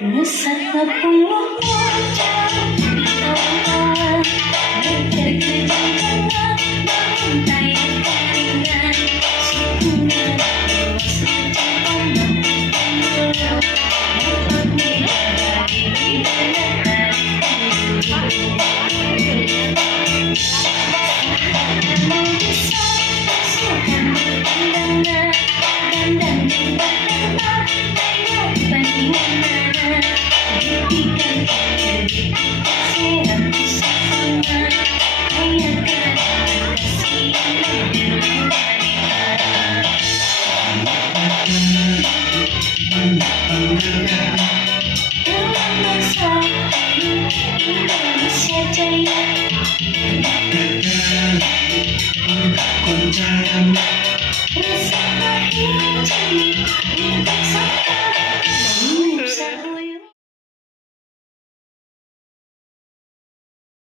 Nusantara pulau panjang di awan-awan, berkejar-kejaran mengintai keringan, sukunya luas sejauh menengah, dapat menyadari dan mau bisa pasukan berdandan dandan di tembak tembak bandingan. Indonesia Jaya, Konjangan, Rasa